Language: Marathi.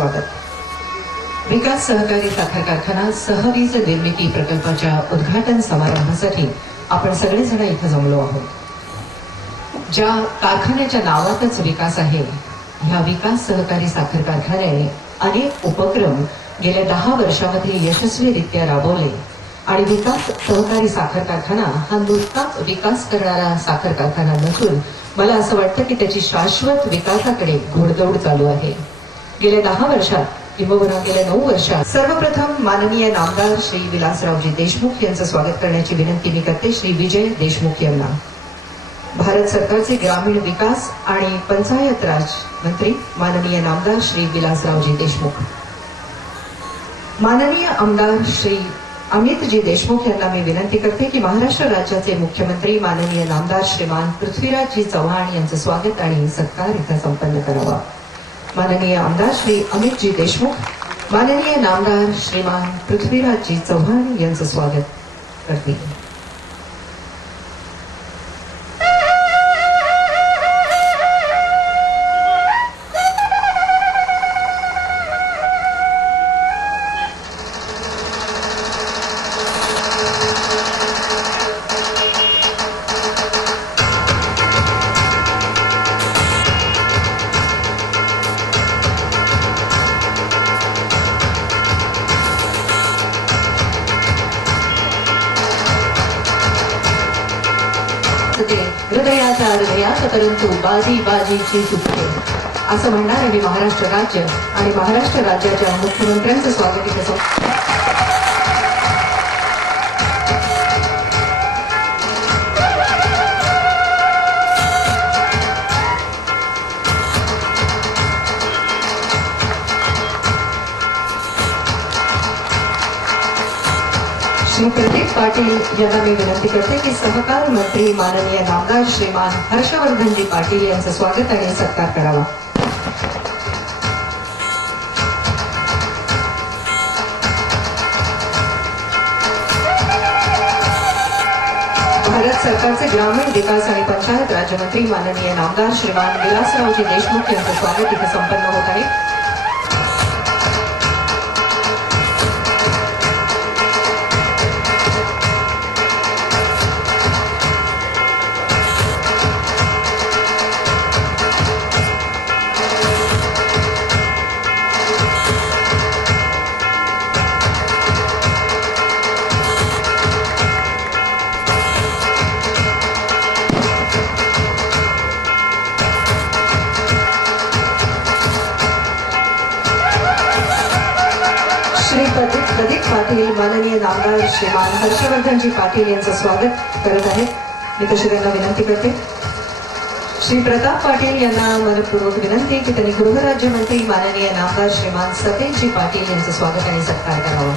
स्वागत। विकास सहकारी साखर कारखाना सहवीज निर्मिती प्रकल्पाच्या उद्घाटन समारंभासाठी आपण सगळेजण इथे जमलो आहोत। ज्या कारखान्याच्या नावातच विकास आहे, ह्या विकास सहकारी साखर कारखान्याने अनेक उपक्रम गेल्या 10 वर्षामध्ये यशस्वीरित्या राबवले आणि विकास सहकारी साखर कारखाना हा नुसताच विकास करणारा साखर कारखाना नसून मला असं वाटतं की त्याची शाश्वत विकासाकडे घोडदौड चालू आहे। गेल्या 10 वर्षात किंबहुना गेल्या 9 वर्षात सर्वप्रथम माननीय नामदार श्री विलासरावजी देशमुख यांचं स्वागत करण्याची विनंती मी करते। श्री विजय देशमुख यांना भारत सरकारचे ग्रामीण विकास आणि पंचायत राज मंत्री माननीय नामदार श्री विलासरावजी देशमुख, माननीय आमदार श्री अमितजी देशमुख यांना मी विनंती करते की महाराष्ट्र राज्याचे मुख्यमंत्री माननीय नामदार श्रीमान पृथ्वीराजजी चव्हाण यांचं स्वागत आणि सत्कार इथे संपन्न करावा। माननीय आमदार श्री अमितजी देशमुख, माननीय नामदार श्रीमान पृथ्वीराजजी चव्हाण यांचं स्वागत करतील। हृदयाचा हृदयात परंतु बाजी बाजीची चुकते असं म्हणणार मी महाराष्ट्र राज्य आणि महाराष्ट्र राज्याच्या मुख्यमंत्र्यांचं स्वागत इथे श्री प्रदीप पाटील यांना मी विनंती करते की सहकार मंत्री माननीय नामदार श्रीमान हर्षवर्धनजी पाटील यांचं स्वागत आणि सत्कार करावा। भारत सरकारचे ग्रामीण विकास आणि पंचायत राज्यमंत्री माननीय नामदार श्रीमान विलासरावजी देशमुख यांचं स्वागत इथे संपन्न होत आहे। श्री प्रदीप पाटील माननीय नामदार श्रीमान हर्षवर्धनजी पाटील यांचं स्वागत करत आहेत। मी तशी त्यांना विनंती करते। श्री प्रताप पाटील यांना मनपूर्वक विनंती की त्यांनी गृहराज्यमंत्री माननीय नामदार श्रीमान सतेजजी पाटील यांचं स्वागत आणि सत्कार करावा।